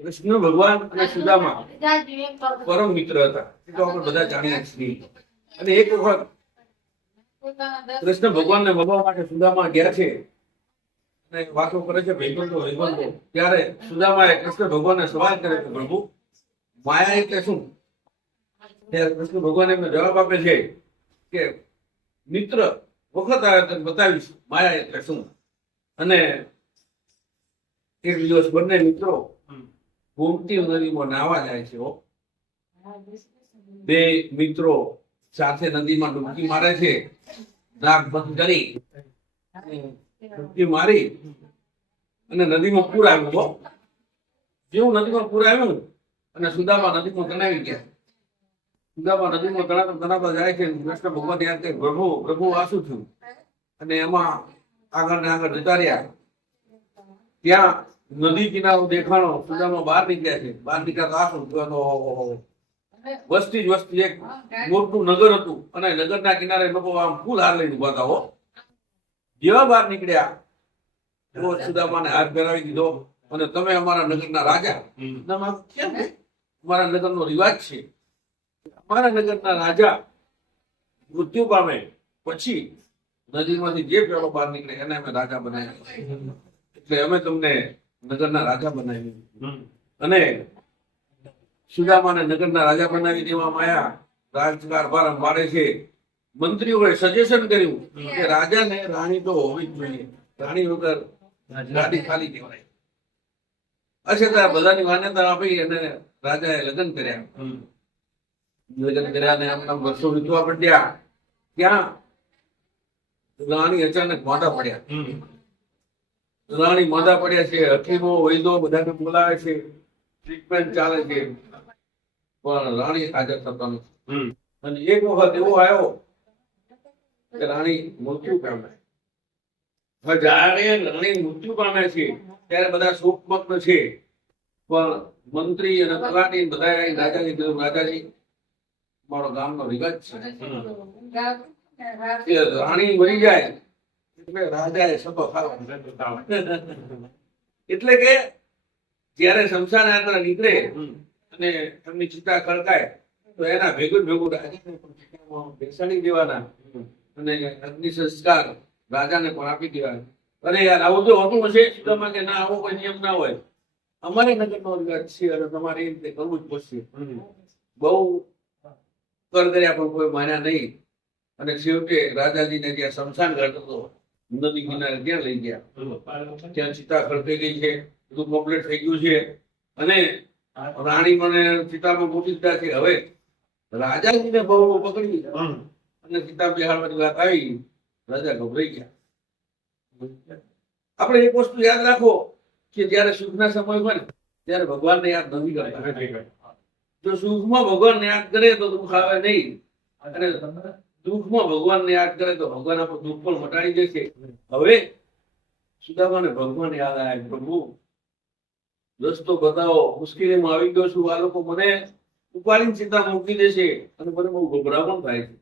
કૃષ્ણ ભગવાન અને સુદામા પરમ મિત્ર હતા, એ તો આપણે બધા જાણીએ છીએ. અને એક વખત કૃષ્ણ ભગવાનને મળવા માટે સુદામા ગયા છે અને વાતો કરે છે ભાઈબંધો. ત્યારે સુદામાએ કૃષ્ણ ભગવાનને સવાલ કર્યો કે પ્રભુ, માયા એટલે શું? ત્યારે કૃષ્ણ ભગવાન એમને જવાબ આપે છે કે મિત્ર વખત આવે તો બતાવીશ માયા એટલે શું. અને એક દિવસ બંને મિત્રો ગોમતી નદીમાં નાહવા જાય છે. બે મિત્રો સાથે નદીમાં ડૂબકી મારે છે. નાક બંધ કરી ડૂબકી મારી અને નદીમાં પૂર આવ્યું. જેવું નદીમાં પૂર આવ્યું અને સુદામા નદીમાં તણાવી ગયા. સુદામા નદીમાં તણાતા જાય છે. કૃષ્ણ ભગવાન યાદ કરે, પ્રભુ પ્રભુ આ શું થયું? અને એમાં આગળ ને આગળ જતા રહ્યા. ત્યાં નદી કિનારો દેખાણો. સુદામા બહાર નીકળ્યા છે. બહાર નીકળતા આ શું? વસ્તી જ વસ્તી એક મોટું નગર હતું અને નગરના કિનારે લોકો આમ ફૂલ હાર લઈને ઉભા હતા. જેવા બહાર નીકળ્યા એવો સુદામાને હાથ ફેરવી દીધો અને તમે અમારા નગરના રાજા. કેમ? અમારા નગરનો રિવાજ છે, અમારા નગરના રાજા મૃત્યુ પામે પછી નદીમાંથી જે પેલો બહાર નીકળે એને અમે રાજા બનાવી, એટલે અમે તમને નગરના રાજા બનાવી. અને સુદામાને નગરના રાજા બનાવી દેવામાં આવ્યા. રાજકારભાર સંભાળે છે. મંત્રીઓએ સજેશન કર્યું કે રાજાને રાણી તો હોવી જ જોઈએ, રાણી વગર ગાદી ખાલી કહેવાય. અછતા બધાની માન્યતા આપી અને રાજાએ લગ્ન કર્યા. લગ્ન કર્યા ને આમ વર્ષો વીતવા પડ્યા. ત્યાં રાણી અચાનક માંદા પડ્યા. રાણી માંદા પડ્યા છે. હકીમો વૈદો બધાને બોલાવે છે, ટ્રીટમેન્ટ ચાલે છે, પણ રાણી હાજર થતા નથી. અને એક વખત એવો આવ્યો કે રાણી મૃત્યુ પામે. જયારે રાણી મૃત્યુ પામે છે ત્યારે બધા શોકમગ્ન છે. પણ મંત્રી અને તલાટી બધા રાજાને કીધું, રાજાજી મારો ગામનો રિવાજ છે, રાણી મરી જાય એટલે રાજાએ સભા ખાવા. એટલે કે જયારે શમશાન યાત્રા નીકળે અને એમની ચિતા ખડકાય તો એના ભેગું ભેગું રાજાને પણ બેસાડી દેવાના અને અગ્નિ સંસ્કાર રાજાને પણ આપી દેવાના. અરે યાર, આવું તો હોતું હશે સુદામા કે ના, આવો કોઈ નિયમ ના હોય, અમારે નગરનો રિવાજ છે અને તમારે એ રીતે કરવું જ પડશે. બહુ કર કર્યા પણ કોઈ માન્યા નહીં. અને છેવટે રાજાજીને જ્યાં શમશાન ઘાટ હતો નદી કિનારે ત્યાં લઈ ગયા. ત્યાં ચિતા ખડકાઈ ગઈ છે, બધું કમ્પ્લીટ થઈ ગયું છે અને રાણી મને ચિતામાં મૂકી દીધા છે. હવે રાજાજીને બહુ પકડી અને ચિતા બિહાડવાની વાત આવી. રાજા ગભરાઈ ગયા. આપણે એક વસ્તુ યાદ રાખો કે જયારે સુખના સમય હોય ને ત્યારે ભગવાનને યાદ નથી કરતા. જો સુખમાં ભગવાનને યાદ કરે તો દુઃખ આવે નહીં, અને દુઃખમાં ભગવાનને યાદ કરે તો ભગવાન આપણું દુઃખ પણ મટાડી દેશે. હવે સુદામાને ભગવાન યાદ આવે, પ્રભુ રસ્તો બતાવો, મુશ્કેલીમાં આવી ગયો છું, આ લોકો મને ઉપાડીને ચિંતા મૂકી દેશે અને મને બહુ ગભરામણ થાય છે.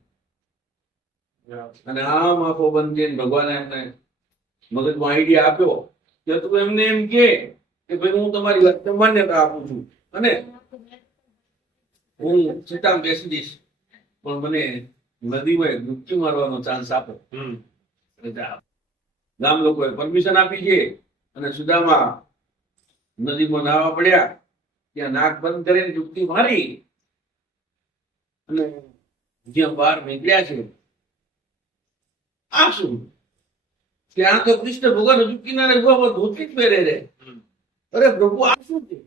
અને આમ આંખો બંધ કરીને ભગવાને એમને મગજમાં આઈડિયા આપ્યો કે તું એમને એમ કે ભાઈ હું તમારી વાત માન્યતા આપું છું અને હું ચિતામાં બેસી દઈશ, પણ મને નદીમાં ડૂબકી મારવાનો ચાન્સ આપો. ગામ લોકોએ પરમિશન આપી છે અને સુદામા નદીમાં નાહવા પડ્યા. ત્યાં નાક બંધ કરીને ડૂબકી મારી અને જ્યાં બહાર નીકળ્યા છે આ શું? ત્યાં તો કૃષ્ણ ભગવાન હજુ કિનારે ધોતી જ પહેરે રે. અરે પ્રભુ આ શું છે?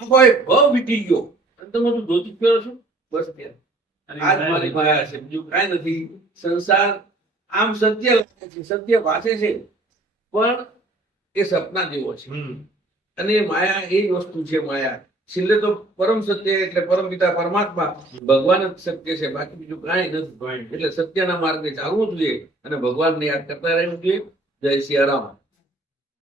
આખો એક ભાવ વીતી ગયો અને તમે તું ધોતી જ પહેરો છો? બસ ત્યાં આજ મારી માયા છે, બીજું કાંઈ નથી. સંસાર આમ સત્ય લાગે છે, સત્ય ભાષે છે, પણ એ સપના જેવો છે. અને માયા એ વસ્તુ છે. માયા છેલ્લે તો પરમ સત્ય એટલે પરમ પિતા પરમાત્મા ભગવાન જ સત્ય છે, બાકી બીજું કાંઈ નથી. એટલે સત્યના માર્ગે ચાલવું જોઈએ અને ભગવાનને યાદ કરતા રહેવું જોઈએ. જય સિયારામ.